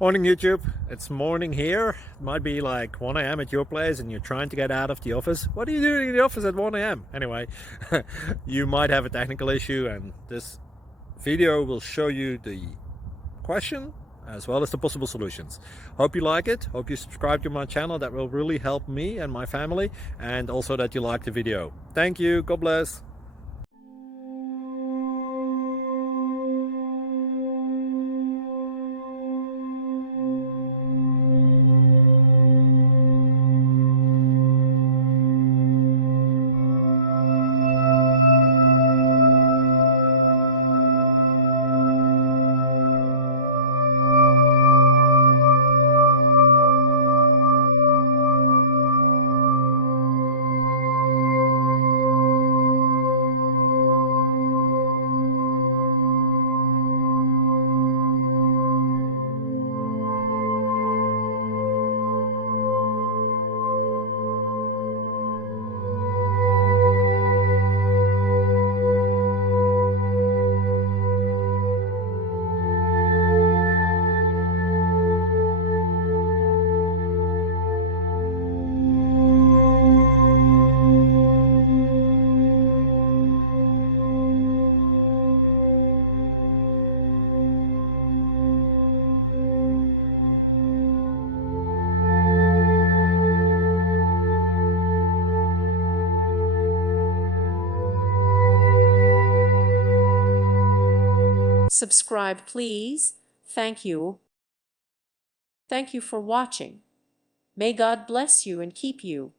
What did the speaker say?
Morning YouTube, it's morning here. It might be like 1 a.m. at your place and you're trying to get out of the office. What are you doing in the office at 1 a.m.? Anyway, you might have a technical issue and this video will show you the question as well as the possible solutions. Hope you like it, hope you subscribe to my channel. That will really help me and my family, and also that you like the video. Thank you, God bless. Subscribe, please. Thank you. Thank you for watching. May God bless you and keep you.